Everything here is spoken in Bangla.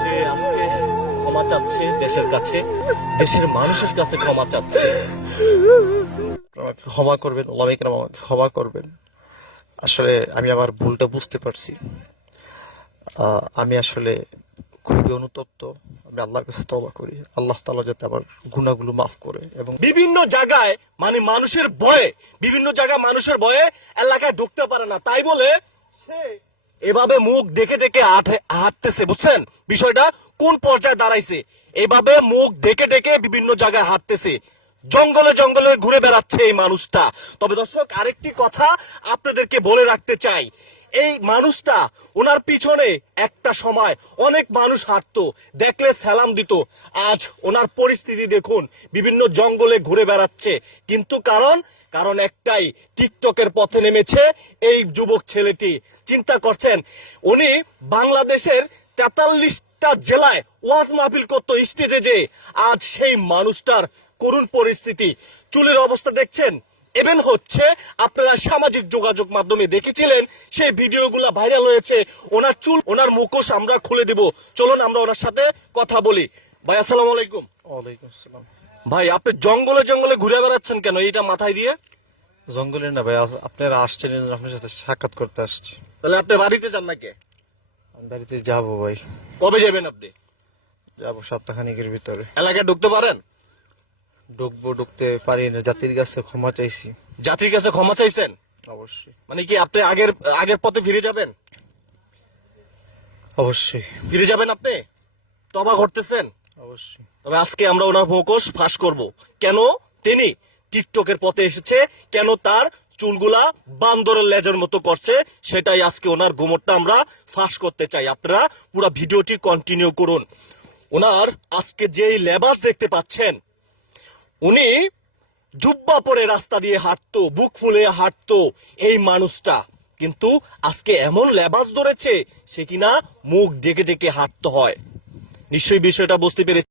সে আজকে ক্ষমা চাচ্ছে দেশের কাছে, দেশের মানুষের কাছে ক্ষমা চাচ্ছে। আমাকে ক্ষমা করবেন ওলামিকরাম আমাকে ক্ষমা করবেন। আসলে আমি আমার ভুলটা বুঝতে পারছি। আমি আসলে খুবই অনুতপ্ত। আমি আল্লাহর কাছে তবা করি। আল্লাহ তাআলা যাতে আমার গুনাহগুলো মাফ করে এবং বিভিন্ন জায়গায় মানে মানুষের ভয়ে, বিভিন্ন জায়গায় মানুষের ভয়ে এলাকায় ঢুকতে পারে না। তাই বলে এভাবে মুখ দেখে দেখে হাঁটে- হাঁটতেছে, বুঝছেন? বিষয়টা কোন পর্যায়ে দাঁড়াইছে? এভাবে মুখ দেখে ডেকে বিভিন্ন জায়গায় হাঁটতেছে। জঙ্গলে জঙ্গলে ঘুরে বেড়াচ্ছে এই মানুষটা। তবে দর্শক, আরেকটি কথা আপনাদেরকে বলে রাখতে চাই। এই মানুষটা, ওনার পিছনে একটা সময় অনেক মানুষ হাঁটতো, দেখলে সালাম দিত। আজ ওনার পরিস্থিতি দেখুন, বিভিন্ন জঙ্গলে ঘুরে বেড়াচ্ছে। কিন্তু কারণ কারণ একটাই, টিকটকের পথে নেমেছে এই যুবক ছেলেটি। চিন্তা করছেন, উনি বাংলাদেশের তেতাল্লিশটা জেলায় ওয়াজ মাহফিল করতো স্টেজে যে, আজ সেই মানুষটার করুণ পরিস্থিতি। চুলের অবস্থা দেখছেন? এবেন হচ্ছে, আপনারা সামাজিক যোগাযোগ মাধ্যমে দেখেছিলেন, সেই ভিডিওগুলো ভাইরাল হয়েছে। ওনার চুল, ওনার মুখোশ আমরা খুলে দিব। চলুন আমরা ওনার সাথে কথা বলি। ভাই, আসসালামু আলাইকুম। ওয়ালাইকুম আসসালাম। ভাই আপনি জঙ্গলে জঙ্গলে ঘুরে বেড়াচ্ছেন কেন? এইটা মাথায় দিয়ে? জঙ্গলে না ভাই আপনারা আসছেন আপনার সাথে সাক্ষাৎ করতে আসছি। তাহলে আপনি বাড়িতে যান নাকি? আমি বাড়িতে যাব ভাই। কবে যাবেন আপনি? যাব সপ্তাহখানিকের ভিতরে। এলাকায় ঢুকতে পারেন? ঢুকবো ঢুকতে পারি না। জাতির কাছে ক্ষমা চাইছি। জাতির কাছে ক্ষমা চাইছেন? অবশ্যই। মানে কি আপনি আগের আগের পথে ফিরে যাবেন? অবশ্যই। ফিরে যাবেন আপনি? তবা ঘটতেছেন তবে আজকে আমরা ওনার মুখোশ ফাঁস করব। কেন? তিনি টিকটকের পথে এসেছে। কেন তার চুলগুলা বান্দরের লেজের মতো করছে? সেটাই আজকে ওনার গোমরটা আমরা ফাঁস করতে চাই। আপনারা পুরো ভিডিওটি কন্টিনিউ করুন। ওনার আজকে যেই লেবাস দেখতে পাচ্ছেন, উনি জুব্বা পরে রাস্তা দিয়ে হাঁটতো, বুক ফুলে হাঁটতো এই মানুষটা। কিন্তু আজকে এমন লেবাস ধরেছে, সে কিনা মুখ ডেকে ডেকে হাঁটতে হয়। নিশ্চয়ই বিষয়টা বুঝতে পেরেছি।